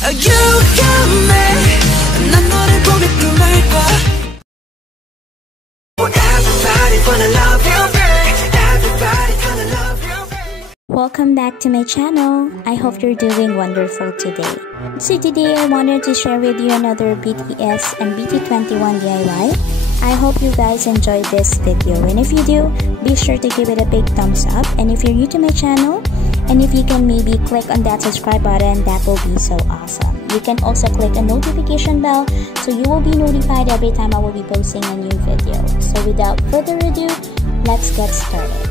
You got me. 난 너를 보며 눈을 봐. Everybody wanna love you, everybody gonna love you. Welcome back to my channel. I hope you're doing wonderful today. So today I wanted to share with you another BTS and BT21 DIY. I hope you guys enjoyed this video, and if you do, be sure to give it a big thumbs up. And if you're new to my channel, and if you can maybe click on that subscribe button, that will be so awesome. You can also click a notification bell so you will be notified every time I will be posting a new video. So without further ado, let's get started.